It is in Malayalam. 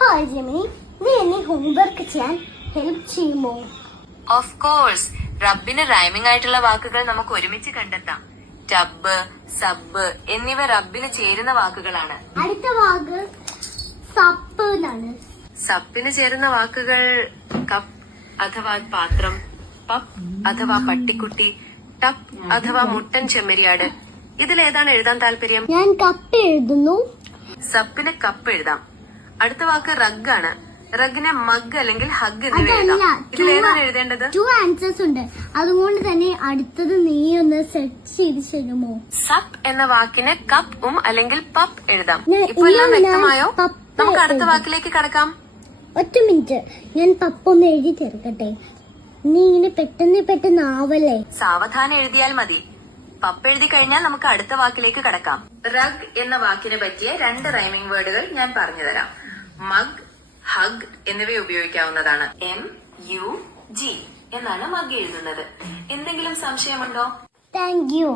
ഹായ് ജെമിനി, നീ എന്നെ ഹോംവർക്ക് ചെയ്യാൻ ഹെൽപ്പ് ചെയ്യുമോ? Of course. റബ്ബിന് റൈമിംഗ് ആയിട്ടുള്ള വാക്കുകൾ നമുക്ക് ഒരുമിച്ച് കണ്ടെത്താം. ടബ്, സബ് എന്നിവ റബ്ബിന് ചേരുന്ന വാക്കുകളാണ്. അടുത്ത വാക്ക് സപ്പ് എന്നാണ്. സപ്പിന് ചേരുന്ന വാക്കുകൾ കപ്പ് അഥവാ പാത്രം, പപ്പ് അഥവാ പട്ടിക്കുട്ടി, ടപ്പ് അഥവാ മുട്ടൻ ചെമ്മരിയാട്. ഇതിലേതാണ് എഴുതാൻ താല്പര്യം? ഞാൻ കപ്പ് എഴുതുന്നു. സപ്പിന് കപ്പ് എഴുതാം. അടുത്ത വാക്ക് റഗ് ആണ്. റഗിനെ മഗ് അല്ലെങ്കിൽ ഹഗ് എന്നിവ അതല്ല, എഴുതാം. ഇതിലേതാണ് എഴുതേണ്ടത്? 2 ആൻസേഴ്സ് ഉണ്ട്. അതുകൊണ്ട് തന്നെ അടുത്തത് നീ ഒന്ന് സെറ്റ് ചെയ്ത് തരുമോ? സപ്പ് എന്ന വാക്കിന് കപ്പും അല്ലെങ്കിൽ പപ്പ് എഴുതാം. ഞാൻ- ഇപ്പൊ എല്ലാം ഞാൻ വ്യക്തമായോ? പപ്പ് നമുക്ക് അടുത്ത എഴുതാം. വാക്കിലേക്ക് കടക്കാം. ഒറ്റ മിനിറ്റ്, ഞാൻ പപ്പൊന്ന് എഴുതി തീർക്കട്ടെ. നീ ഇങ്ങനെ പെട്ടെന്ന് ആവല്ലേ. സാവധാനം എഴുതിയാൽ മതി. പപ്പ് എഴുതി കഴിഞ്ഞാൽ നമുക്ക് അടുത്ത വാക്കിലേക്ക് കടക്കാം. റഗ് എന്ന വാക്കിനെ പറ്റിയ 2 റൈമിംഗ് വേർഡുകൾ ഞാൻ പറഞ്ഞുതരാം. മഗ്, ഹഗ് എന്നിവ ഉപയോഗിക്കാവുന്നതാണ്. MUG എന്നാണ് മഗ് എഴുതുന്നത്. എന്തെങ്കിലും സംശയമുണ്ടോ? Thank you.